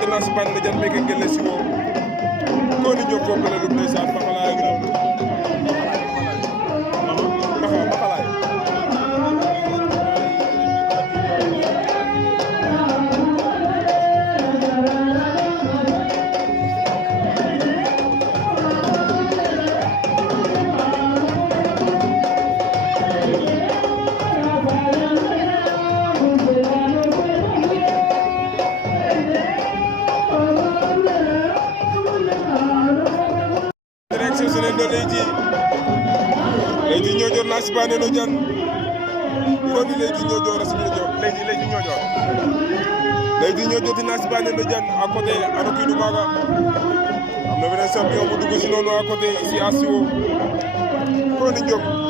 dana si ban jan meke ngel si wo ko ni ñop ko la lu ndeysaan Pakala ak noonu Pakala Leydi Niodior na sibane no jan ironi Leydi Niodior asibine jo Leydi Niodior Leydi Niodior tina sibane no jan à côté arokidu maga am na beneen champion bu dugg si noonu à côté ici à Siwo ko ni jom